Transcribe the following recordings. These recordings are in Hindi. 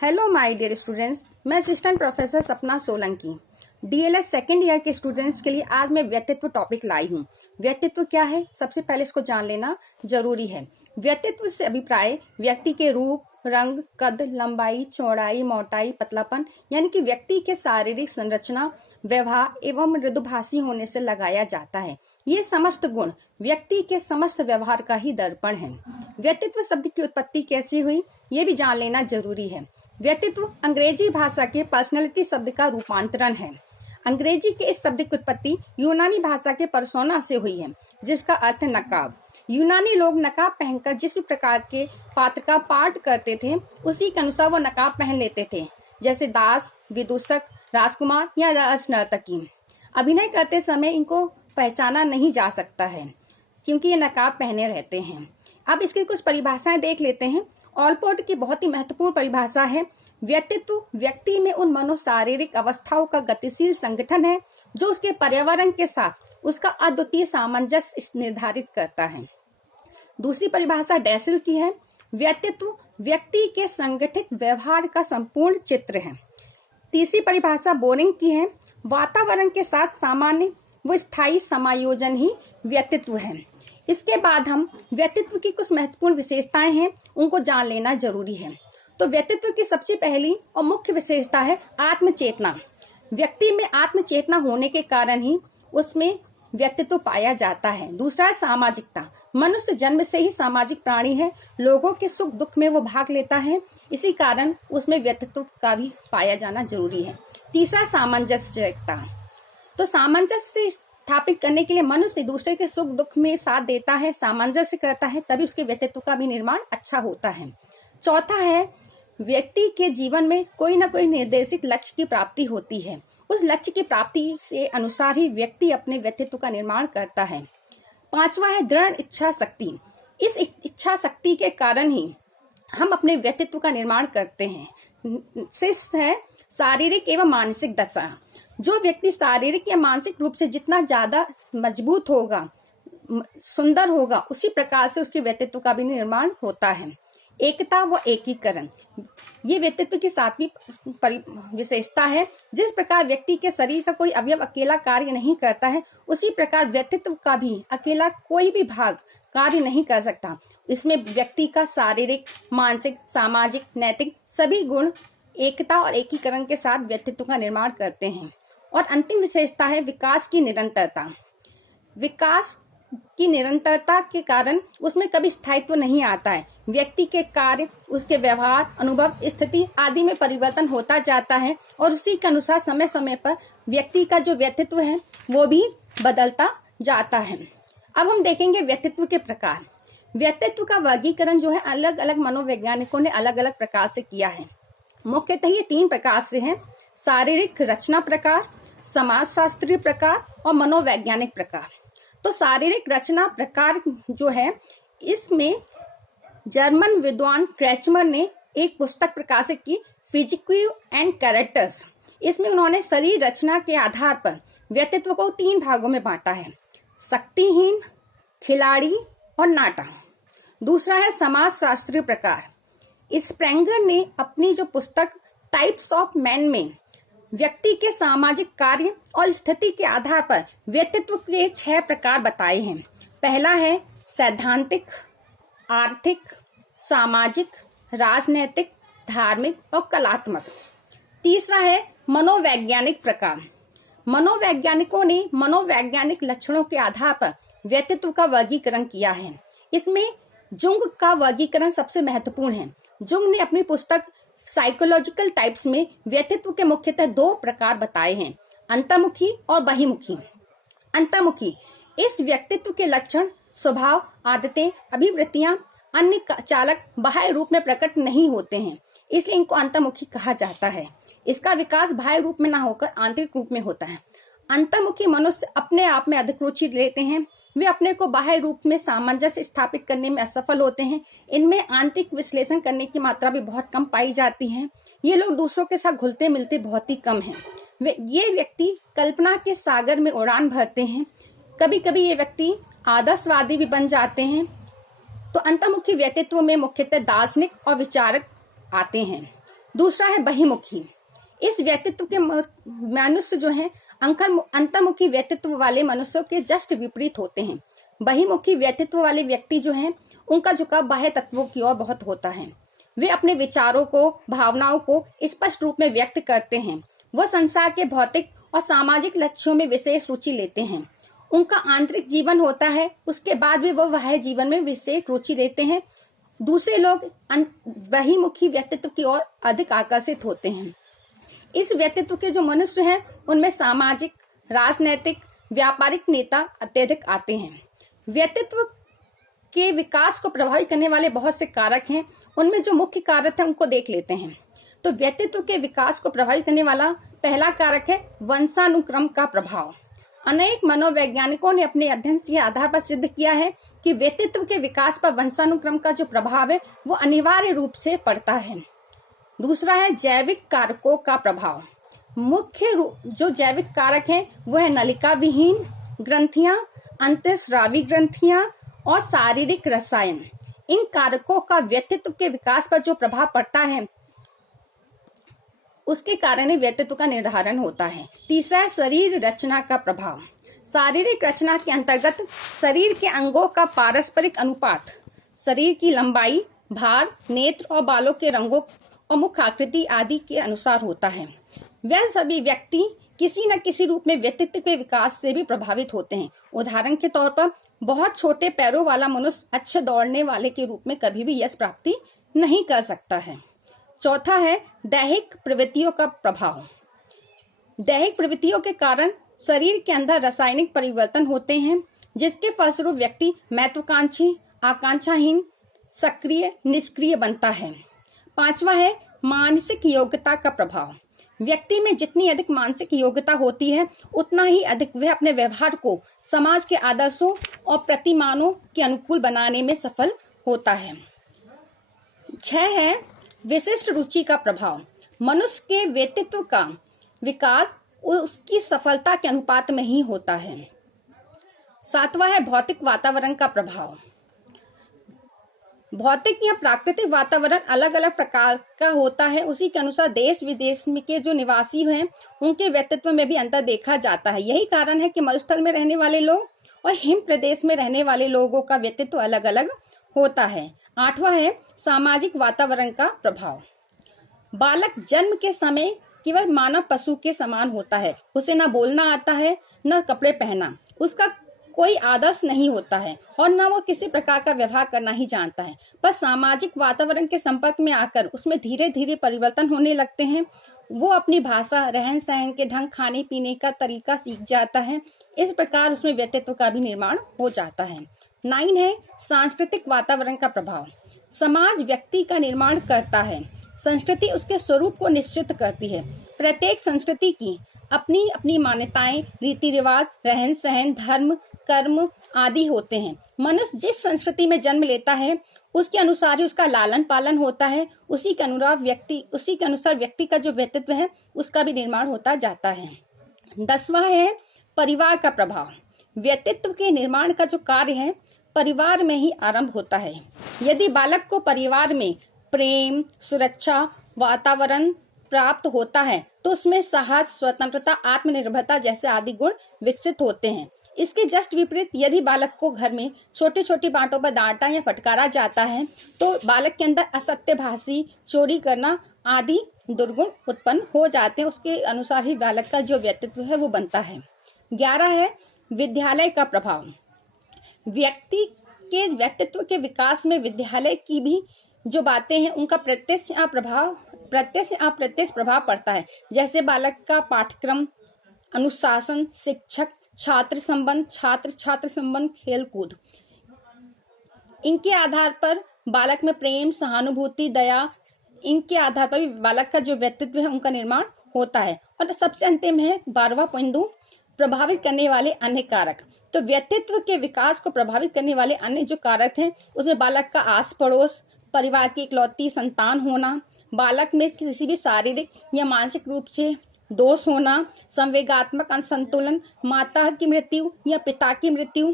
हेलो माय डियर स्टूडेंट्स, मैं असिस्टेंट प्रोफेसर सपना सोलंकी डीएलएड सेकेंड ईयर के स्टूडेंट्स के लिए आज मैं व्यक्तित्व टॉपिक लाई हूँ। व्यक्तित्व क्या है, सबसे पहले इसको जान लेना जरूरी है। व्यक्तित्व से अभिप्राय व्यक्ति के रूप, रंग, कद, लंबाई, चौड़ाई, मोटाई, पतलापन यानी कि व्यक्ति के शारीरिक संरचना, व्यवहार एवं मृदुभाषी होने से लगाया जाता है। ये समस्त गुण व्यक्ति के समस्त व्यवहार का ही दर्पण है। व्यक्तित्व शब्द की उत्पत्ति कैसे हुई, ये भी जान लेना जरूरी है। व्यक्तित्व अंग्रेजी भाषा के पर्सनैलिटी शब्द का रूपांतरण है। अंग्रेजी के इस शब्द की उत्पत्ति यूनानी भाषा के पर्सोना से हुई है, जिसका अर्थ नकाब। यूनानी लोग नकाब पहनकर जिस भी प्रकार के पात्र का पाठ करते थे, उसी के अनुसार वो नकाब पहन लेते थे, जैसे दास, विदूषक, राजकुमार या राजनर्तकी। अभिनय करते समय इनको पहचाना नहीं जा सकता है, क्योंकि ये नकाब पहने रहते हैं। अब इसकी कुछ परिभाषाएं देख लेते हैं। ऑलपोर्ट की बहुत ही महत्वपूर्ण परिभाषा है, व्यक्तित्व व्यक्ति में उन मनोशारीरिक अवस्थाओं का गतिशील संगठन है जो उसके पर्यावरण के साथ उसका अद्वितीय सामंजस्य निर्धारित करता है। दूसरी परिभाषा डेसिल की है, व्यक्तित्व व्यक्ति के संगठित व्यवहार का संपूर्ण चित्र है। तीसरी परिभाषा बोरिंग की है, वातावरण के साथ सामान्य व स्थायी समायोजन ही व्यक्तित्व है। इसके बाद हम व्यक्तित्व की कुछ महत्वपूर्ण विशेषताएं हैं, उनको जान लेना जरूरी है। तो व्यक्तित्व की सबसे पहली और मुख्य विशेषता है आत्मचेतना। व्यक्ति में आत्मचेतना होने के कारण ही उसमें व्यक्तित्व पाया जाता है। दूसरा है सामाजिकता। मनुष्य जन्म से ही सामाजिक प्राणी है, लोगों के सुख दुख में वो भाग लेता है, इसी कारण उसमें व्यक्तित्व का भी पाया जाना जरूरी है। तीसरा सामंजस्यता। तो सामंजस्य स्थापित करने के लिए मनुष्य दूसरे के सुख दुख में साथ देता है, सामंजस्य करता है, तभी उसके व्यक्तित्व का भी निर्माण अच्छा होता है। चौथा है व्यक्ति के जीवन में कोई न कोई निर्देशित लक्ष्य की प्राप्ति होती है, उस लक्ष्य की प्राप्ति से अनुसार ही व्यक्ति अपने व्यक्तित्व का निर्माण करता है। पांचवा है दृढ़ इच्छा शक्ति। इस इच्छा शक्ति के कारण ही हम अपने व्यक्तित्व का निर्माण करते हैं। शिष्ट है शारीरिक एवं मानसिक दशा। जो व्यक्ति शारीरिक या मानसिक रूप से जितना ज्यादा मजबूत होगा, सुंदर होगा, उसी प्रकार से उसके व्यक्तित्व का भी निर्माण होता है। एकता व एकीकरण, ये व्यक्तित्व की सातवीं विशेषता है। जिस प्रकार व्यक्ति के शरीर का कोई अवयव अकेला कार्य नहीं करता है, उसी प्रकार व्यक्तित्व का भी अकेला कोई भी भाग कार्य नहीं कर सकता। इसमें व्यक्ति का शारीरिक, मानसिक, सामाजिक, नैतिक सभी गुण एकता और एकीकरण के साथ व्यक्तित्व का निर्माण करते हैं। और अंतिम विशेषता है विकास की निरंतरता। विकास की निरंतरता के कारण उसमें कभी स्थायित्व नहीं आता है। व्यक्ति के कार्य, उसके व्यवहार, अनुभव, स्थिति आदि में परिवर्तन होता जाता है और उसी के अनुसार समय समय पर व्यक्ति का जो व्यक्तित्व है वो भी बदलता जाता है। अब हम देखेंगे व्यक्तित्व के प्रकार। व्यक्तित्व का वर्गीकरण जो है अलग अलग मनोवैज्ञानिकों ने अलग अलग प्रकार से किया है। मुख्यतः ये 3 प्रकार से है, शारीरिक रचना प्रकार, समाजशास्त्रीय प्रकार और मनोवैज्ञानिक प्रकार। तो शारीरिक रचना प्रकार जो है, इसमें जर्मन विद्वान क्रेचमर ने एक पुस्तक प्रकाशित की, फिजिक्यू एंड कैरेक्टर्स। इसमें उन्होंने शरीर रचना के आधार पर व्यक्तित्व को 3 भागों में बांटा है, शक्तिहीन, खिलाड़ी और नाटा। दूसरा है समाजशास्त्रीय प्रकार। स्प्रेंगर ने अपनी जो पुस्तक टाइप्स ऑफ मैन में व्यक्ति के सामाजिक कार्य और स्थिति के आधार पर व्यक्तित्व के 6 प्रकार बताए हैं। पहला है सैद्धांतिक, आर्थिक, सामाजिक, राजनैतिक, धार्मिक और कलात्मक। तीसरा है मनोवैज्ञानिक प्रकार। मनोवैज्ञानिकों ने मनोवैज्ञानिक लक्षणों के आधार पर व्यक्तित्व का वर्गीकरण किया है। इसमें जुंग का वर्गीकरण सबसे महत्वपूर्ण है। जुंग ने अपनी पुस्तक साइकोलॉजिकल टाइप्स में व्यक्तित्व के मुख्यतः 2 प्रकार बताए हैं, अंतर्मुखी और बहिर्मुखी। अंतर्मुखी, इस व्यक्तित्व के लक्षण, स्वभाव, आदतें, अभिवृत्तियां अन्य चालक बाह्य रूप में प्रकट नहीं होते हैं, इसलिए इनको अंतर्मुखी कहा जाता है। इसका विकास बाह्य रूप में न होकर आंतरिक रूप में होता है। अंतर्मुखी मनुष्य अपने आप में अधिक रुचि लेते हैं, वे अपने को बाह्य रूप में सामंजस्य स्थापित करने में असफल होते हैं। इनमें आंतरिक विश्लेषण करने की मात्रा भी बहुत कम पाई जाती है। ये लोग दूसरों के साथ घुलते मिलते बहुत ही कम हैं। ये व्यक्ति कल्पना के सागर में उड़ान भरते हैं। कभी कभी ये व्यक्ति आदर्शवादी भी बन जाते हैं। तो अंतर्मुखी व्यक्तित्व में मुख्यतः दार्शनिक और विचारक आते हैं। दूसरा है बहिमुखी। इस व्यक्तित्व के मनुष्य जो है अंतर्मुखी व्यक्तित्व वाले मनुष्यों के जस्ट विपरीत होते हैं। बहिमुखी व्यक्तित्व वाले व्यक्ति जो हैं उनका झुकाव बाह्य तत्वों की ओर बहुत होता है। वे अपने विचारों को, भावनाओं को स्पष्ट रूप में व्यक्त करते हैं। वह संसार के भौतिक और सामाजिक लक्ष्यों में विशेष रुचि लेते हैं। उनका आंतरिक जीवन होता है, उसके बाद भी वह बाह्य जीवन में विशेष रुचि लेते हैं। दूसरे लोग बहिमुखी व्यक्तित्व की ओर अधिक आकर्षित होते हैं। इस व्यक्तित्व के जो मनुष्य हैं उनमें सामाजिक, राजनैतिक, व्यापारिक नेता अत्यधिक आते हैं। व्यक्तित्व के विकास को प्रभावित करने वाले बहुत से कारक हैं। उनमें जो मुख्य कारक है उनको देख लेते हैं। तो व्यक्तित्व के विकास को प्रभावित करने वाला पहला कारक है वंशानुक्रम का प्रभाव। अनेक मनोवैज्ञानिकों ने अपने अध्ययन के आधार पर सिद्ध किया है कि व्यक्तित्व के विकास पर वंशानुक्रम का जो प्रभाव है वो अनिवार्य रूप से पड़ता है। दूसरा है जैविक कारकों का प्रभाव। मुख्य जो जैविक कारक हैं वो है नलिका विहीन ग्रंथियां, अंतःस्रावी ग्रंथियां और शारीरिक रसायन। इन कारकों का व्यक्तित्व के विकास पर जो प्रभाव पड़ता है उसके कारण ही व्यक्तित्व का निर्धारण होता है। तीसरा है शरीर रचना का प्रभाव। शारीरिक रचना के अंतर्गत शरीर के अंगों का पारस्परिक अनुपात, शरीर की लंबाई, भार, नेत्र और बालों के रंगों और मुख आकृति आदि के अनुसार होता है। वह सभी व्यक्ति किसी न किसी रूप में व्यक्तित्व के विकास से भी प्रभावित होते हैं। उदाहरण के तौर पर बहुत छोटे पैरों वाला मनुष्य अच्छे दौड़ने वाले के रूप में कभी भी यश प्राप्ति नहीं कर सकता है। चौथा है दैहिक प्रवृत्तियों का प्रभाव। दैहिक प्रवृत्तियों के कारण शरीर के अंदर रासायनिक परिवर्तन होते हैं, जिसके फलस्वरूप व्यक्ति महत्वाकांक्षी, आकांक्षाहीन, सक्रिय, निष्क्रिय बनता है। पांचवा है मानसिक योग्यता का प्रभाव। व्यक्ति में जितनी अधिक मानसिक योग्यता होती है उतना ही अधिक वह अपने व्यवहार को समाज के आदर्शों और प्रतिमानों के अनुकूल बनाने में सफल होता है। 6 है विशिष्ट रुचि का प्रभाव। मनुष्य के व्यक्तित्व का विकास उसकी सफलता के अनुपात में ही होता है। 7वां है भौतिक वातावरण का प्रभाव। भौतिक या प्राकृतिक वातावरण अलग अलग प्रकार का होता है। उसी के अनुसार देश विदेश में के जो निवासी हैं उनके व्यक्तित्व में भी अंतर देखा जाता है। यही कारण है कि मरुस्थल में रहने वाले लोग और हिम प्रदेश में रहने वाले लोगों का व्यक्तित्व अलग अलग होता है। 8वां है सामाजिक वातावरण का प्रभाव। बालक जन्म के समय केवल मानव पशु के समान होता है। उसे न बोलना आता है, न कपड़े पहनना, उसका कोई आदर्श नहीं होता है और न वो किसी प्रकार का व्यवहार करना ही जानता है। पर सामाजिक वातावरण के संपर्क में आकर उसमें धीरे धीरे परिवर्तन होने लगते हैं। वो अपनी भाषा, रहन सहन के ढंग, खाने पीने का तरीका सीख जाता है। इस प्रकार उसमें व्यक्तित्व का भी निर्माण हो जाता है। 9 है सांस्कृतिक वातावरण का प्रभाव। समाज व्यक्ति का निर्माण करता है। संस्कृति उसके स्वरूप को निश्चित करती है। प्रत्येक संस्कृति की अपनी अपनी मान्यताएं, रीति रिवाज, रहन सहन, धर्म, कर्म आदि होते हैं। मनुष्य जिस संस्कृति में जन्म लेता है उसके अनुसार ही उसका लालन पालन होता है। उसी के अनुसार व्यक्ति का जो व्यक्तित्व है उसका भी निर्माण होता जाता है। 10वां है परिवार का प्रभाव। व्यक्तित्व के निर्माण का जो कार्य है परिवार में ही आरंभ होता है। यदि बालक को परिवार में प्रेम, सुरक्षा, वातावरण प्राप्त होता है तो उसमें साहस, स्वतंत्रता, आत्मनिर्भरता जैसे आदि गुण विकसित होते हैं। इसके जस्ट विपरीत यदि बालक को घर में छोटी छोटी बातों पर डांटा या फटकारा जाता है तो बालक के अंदर असत्यभाषी, चोरी करना आदि दुर्गुण उत्पन्न हो जाते हैं। उसके अनुसार ही बालक का जो व्यक्तित्व है वो बनता है। 11 है विद्यालय का प्रभाव। व्यक्ति के व्यक्तित्व के विकास में विद्यालय की भी जो बातें हैं उनका प्रत्यक्ष अप्रत्यक्ष प्रभाव पड़ता है। जैसे बालक का पाठ्यक्रम, अनुशासन, शिक्षक छात्र संबंध, खेल कूद, इनके आधार पर बालक में प्रेम, सहानुभूति, दया, इनके आधार पर भी बालक का जो व्यक्तित्व है उनका निर्माण होता है। और सबसे अंतिम है 12वां बिंदु, प्रभावित करने वाले अन्य कारक। तो व्यक्तित्व के विकास को प्रभावित करने वाले अन्य जो कारक हैं उसमें बालक का आस पड़ोस, परिवार की इकलौती संतान होना, बालक में किसी भी शारीरिक या मानसिक रूप से दोष होना, संवेगात्मक असंतुलन, माता की मृत्यु या पिता की मृत्यु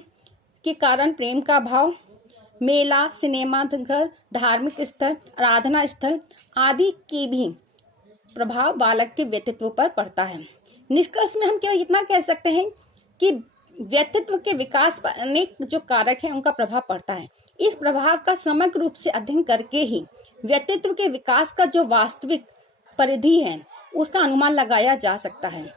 के कारण प्रेम का भाव, मेला, सिनेमा घर, धार्मिक स्थल, आराधना स्थल आदि की भी प्रभाव बालक के व्यक्तित्व पर पड़ता है। निष्कर्ष में हम केवल इतना कह सकते हैं कि व्यक्तित्व के विकास पर अनेक जो कारक हैं उनका प्रभाव पड़ता है। इस प्रभाव का समग्र रूप से अध्ययन करके ही व्यक्तित्व के विकास का जो वास्तविक परिधि है उसका अनुमान लगाया जा सकता है।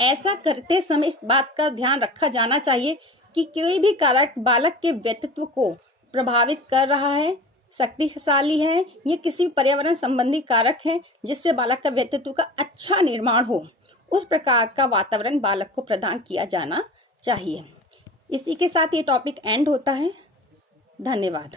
ऐसा करते समय इस बात का ध्यान रखा जाना चाहिए कि कोई भी कारक बालक के व्यक्तित्व को प्रभावित कर रहा है, शक्तिशाली है, ये किसी पर्यावरण संबंधी कारक है जिससे बालक का व्यक्तित्व का अच्छा निर्माण हो, उस प्रकार का वातावरण बालक को प्रदान किया जाना चाहिए। इसी के साथ ये टॉपिक एंड होता है। धन्यवाद।